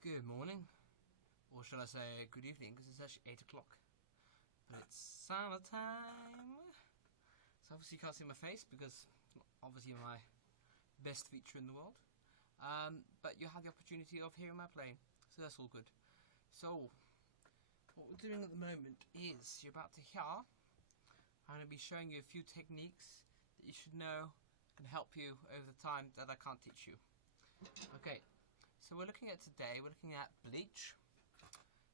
Good morning, or shall I say good evening, because it's actually 8 o'clock. But it's summertime. So obviously you can't see my face, because it's not obviously my best feature in the world. But you have the opportunity of hearing my playing, so that's all good. So, what we're doing at the moment is, you're about to hear, I'm going to be showing you a few techniques that you should know can help you over the time that I can't teach you. Okay. So we're looking at bleach.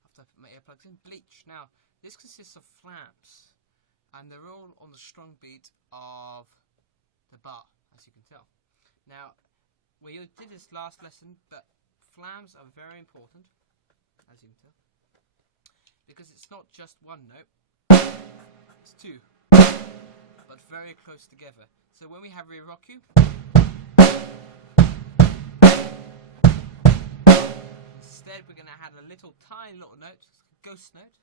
After I put my earplugs in, bleach. Now, this consists of flams, and they're all on the strong beat of the bar, as you can tell. Now, we did this last lesson, but flams are very important, as you can tell, because it's not just one note, it's two, but very close together. So when we have re-rock you, instead, we're going to add a tiny little note, a ghost note,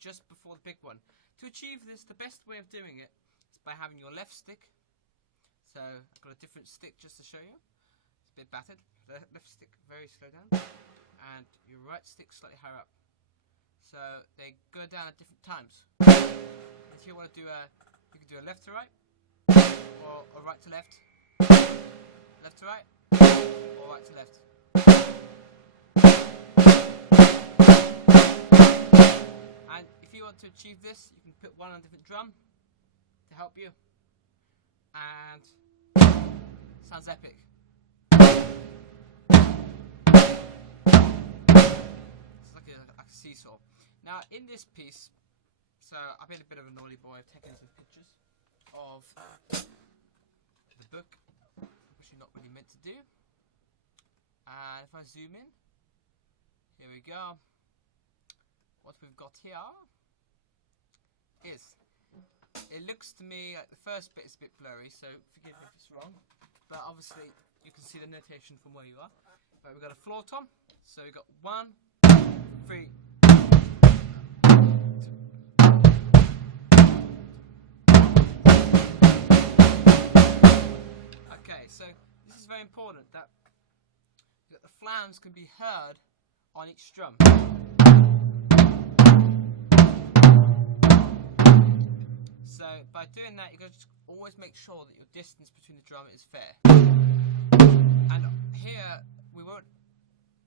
just before the big one. To achieve this, the best way of doing it is by having your left stick. So I've got a different stick just to show you. It's a bit battered. The left stick very slow down, and your right stick slightly higher up. So they go down at different times. If you want to do you can do a left to right, or a right to left, left to right, or right to left. And if you want to achieve this, you can put one on a different drum to help you. And sounds epic. It's like a seesaw. Now in this piece, so I've been a bit of a naughty boy. I've taken some pictures of the book, which you're not really meant to do. And if I zoom in, here we go. What we've got here is, it looks to me like the first bit is a bit blurry, so forgive me if it's wrong, but obviously you can see the notation from where you are. But we've got a floor tom, so we've got 1, 3, 2. Okay, so this is very important that the flams can be heard on each drum. So by doing that, you got to always make sure that your distance between the drum is fair. And here we won't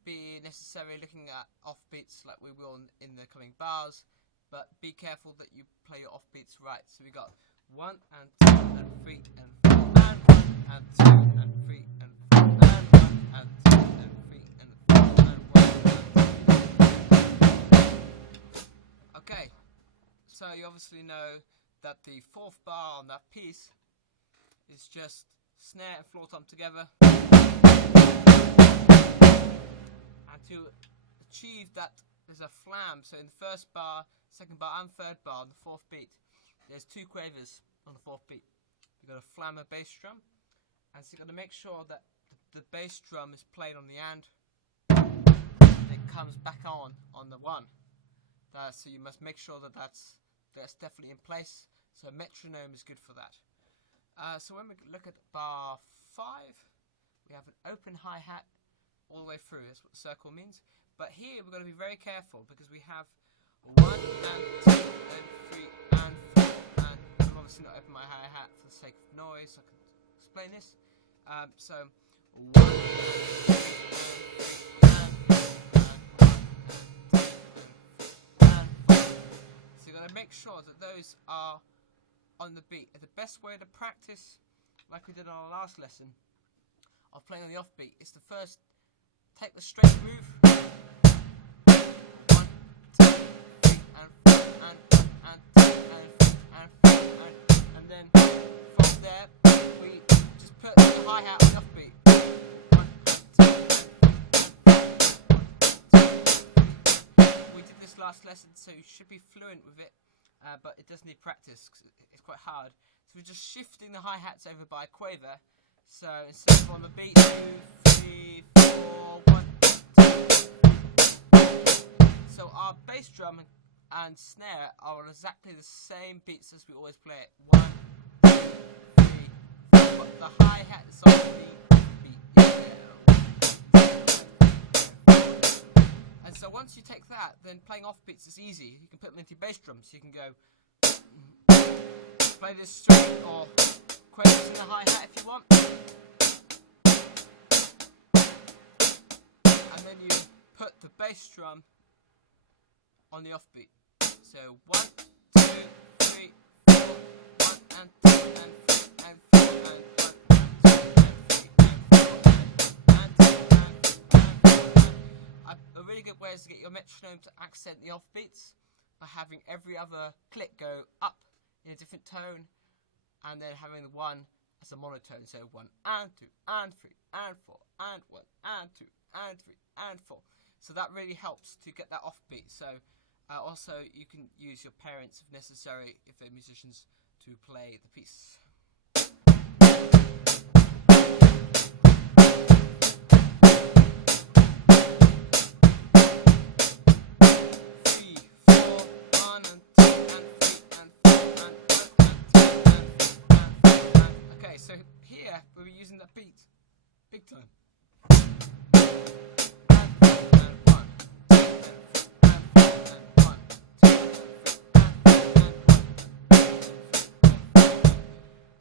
be necessarily looking at offbeats like we will in the coming bars, but be careful that you play your offbeats right. So we got 1 and 2 and 3 and 4 and 1 and 2 and 3 and 4 and 1 and 2 and 3 and 4 and 1 and 2. Okay, so you obviously know that the 4th bar on that piece is just snare and floor tom together. And to achieve that, there's a flam. So in the 1st bar, 2nd bar and 3rd bar on the 4th beat, there's 2 quavers on the 4th beat. You've got a flam and bass drum, and so you've got to make sure that the bass drum is played on the and it comes back on the 1. So you must make sure that that's definitely in place. So a metronome is good for that. So when we look at bar 5, we have an open hi-hat all the way through. That's what the circle means. But here we've got to be very careful, because we have 1 and 2 and 3 and 4 and I'm obviously not open my hi-hat for the sake of noise. I can explain this. So 1 and 2 So you've got to make sure that those are on the beat. The best way to practice, like we did on our last lesson, of playing on the offbeat, is to first take the straight groove, 1, 2, 3 and 4 and 2 and 3 and then from there we just put the hi-hat on the offbeat. 1, 2, 3. We did this last lesson, so you should be fluent with it. But it does need practice, because it's quite hard. So we're just shifting the hi-hats over by a quaver. So instead of on the beat, 2, 3, 4, 1, 2. So our bass drum and snare are on exactly the same beats as we always play it. 1, 2, 3, 4. But the hi-hat is on the beat. Yeah. So once you take that, then playing off beats is easy. You can put them into bass drums. You can go play this straight or quavers in the hi-hat if you want. And then you put the bass drum on the offbeat. So 1, 2, 3, 4, 1 and 2 and 3 and 4 and 1 and 2 and 3 and 4 and 2 and 4. A really good way is to get your metronome to accent the offbeats by having every other click go up in a different tone, and then having the 1 as a monotone. So 1 and 2 and 3 and 4 and 1 and 2 and 3 and 4. So that really helps to get that offbeat. So also you can use your parents if necessary, if they're musicians, to play the piece. 3, 4, 1 and 2 and 3 and 4 and 1 and 2 and 3 and 4 and. Okay, so here we'll be using that beat big time.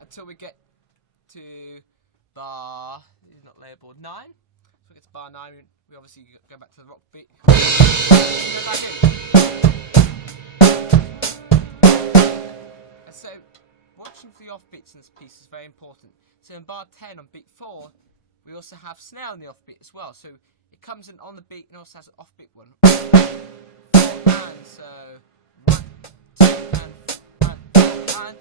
Until we get to bar, it's not labeled 9. So we get to bar 9, we obviously go back to the rock beat. Go back in. And so watching for the offbeats in this piece is very important. So in bar 10 on beat 4, we also have snare on the offbeat as well. So it comes in on the beat and also has an offbeat one. 4 and so 1, 2 and 1,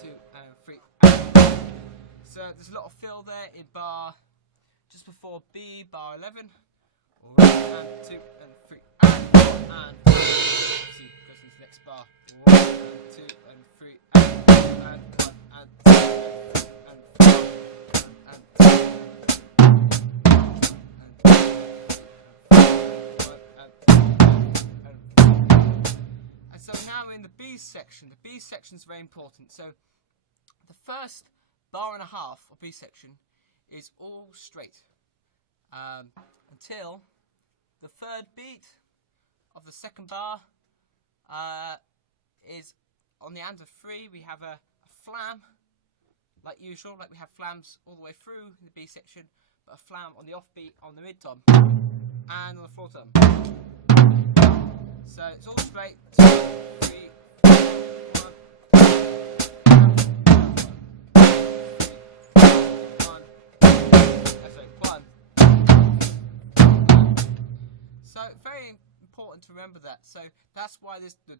2 and 3. So there's a lot of fill there in bar just before B, bar 11. 1 and 2 and 3 and 4 and 1. See, goes into the next bar. 1 and 2 and 3 and 1 and 2 and 3 and 4 and 2 and so now we're in the B section. The B section is very important. So the first bar and a half of B section is all straight until the third beat of the second bar is on the end of 3. We have a flam, like usual, like we have flams all the way through in the B section, but a flam on the offbeat on the mid tom and on the floor tom. So it's all straight. 2, 3, 4, 1. So very important to remember that. So that's why this the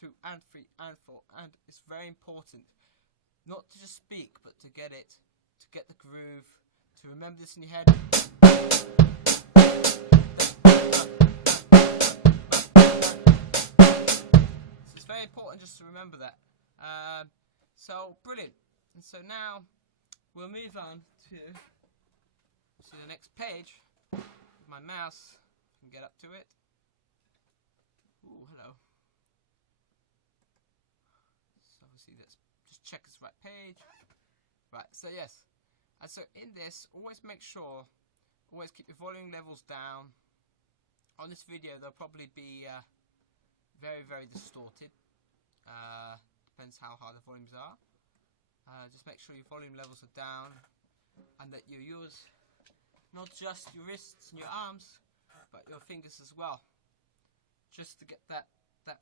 2 and 3 and 4 and it's very important not to just speak, but to get it, to get the groove, to remember this in your head. So it's very important just to remember that. So brilliant. And so now we'll move on to the next page with my mouse. Can get up to it. Ooh, hello. So obviously let's just check it's the right page. Right, so yes. And so in this, always make sure, always keep your volume levels down. On this video they'll probably be very, very distorted. Depends how high the volumes are. Just make sure your volume levels are down and that you use not just your wrists and your arms, but your fingers as well, just to get that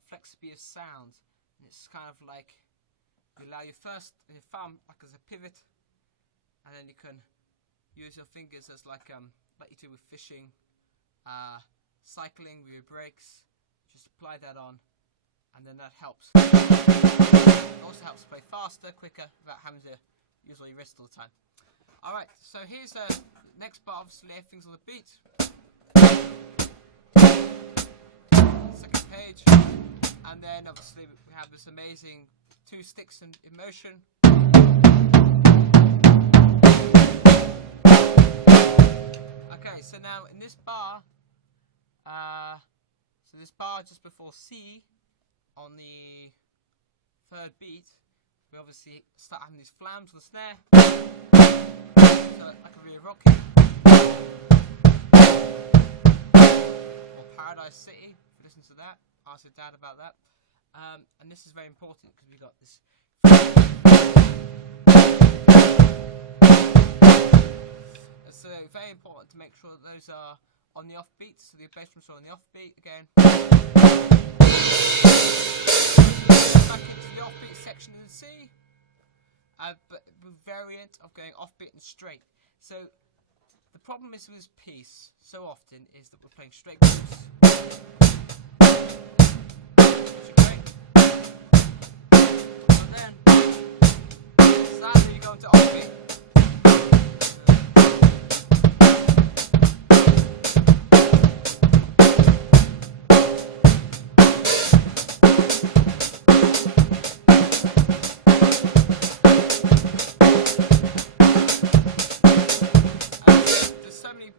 flexibility of sound. And it's kind of like you allow your thumb like as a pivot, and then you can use your fingers as like you do with fishing, cycling with your brakes. Just apply that on, and then that helps. It also helps play faster, quicker, without having to use all your wrists all the time. Alright, so here's the next part. Obviously everything's on the beat. Second page, and then obviously we have this amazing 2 sticks in motion. Okay, so now in this bar, just before C on the third beat, we obviously start having these flams on the snare. So like a real rocket. Or Paradise City, if you listen to that. Ask your dad about that. And this is very important because we got this. So very important to make sure that those are on the offbeat. So the bass drums are on the offbeat again. Back into the offbeat section of the C. But with variant of going offbeat and straight. So the problem is with this piece so often is that we're playing straight chords. Which are great. And then sadly you go into offbeat.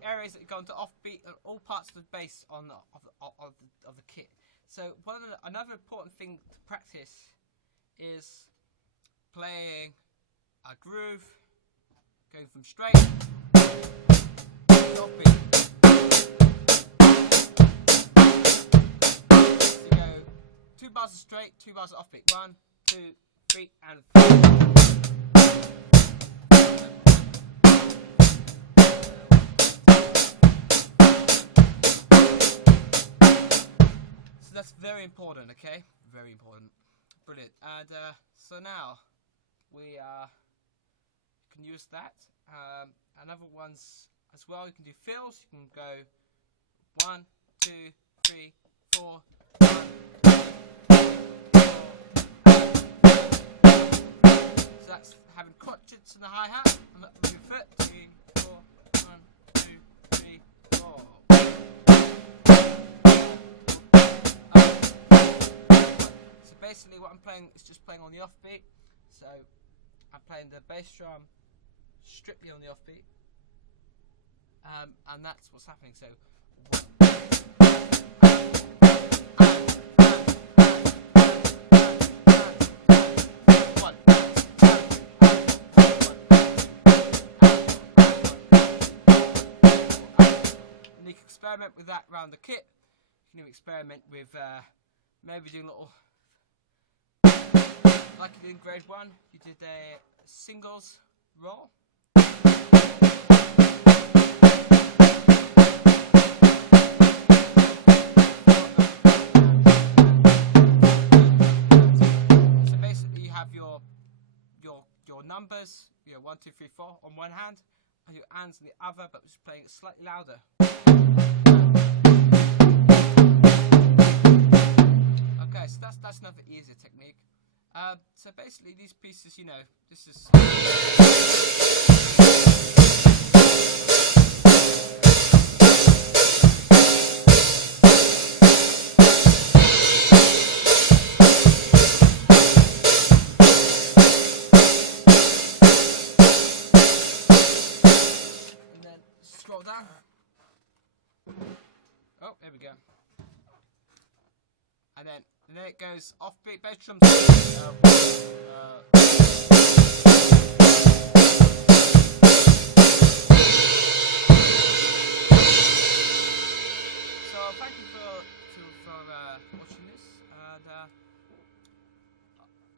Areas that go into offbeat and all parts of the bass of the kit. So another important thing to practice is playing a groove, going from straight to offbeat. So you go 2 bars of straight, 2 bars of offbeat. 1, 2, 3, and 4. That's very important, okay? Very important. Brilliant. And so now we can use that. And other ones as well. You can do fills. You can go 1, 2, 3, 4. 1, 2, 3, 4. So that's having crotchets in the hi-hat. And with your foot. 3, 4. 1, 2, 3, 4. Basically what I'm playing is just playing on the offbeat. So I'm playing the bass drum strictly on the offbeat. And that's what's happening. So and you can experiment with that around the kit. You can experiment with maybe doing little, like you did in grade 1, you did a singles roll. So basically you have your numbers, 1, 2, 3, 4 on one hand, and your hands on the other, but just playing it slightly louder. Okay, so that's another easier technique. So basically these pieces, this is and then scroll down. Oh, there we go. And then it goes offbeat bass drums. So thank you for watching this, and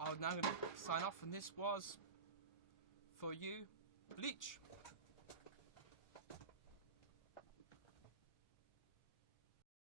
I'm now going to sign off. And this was for you, Bleach.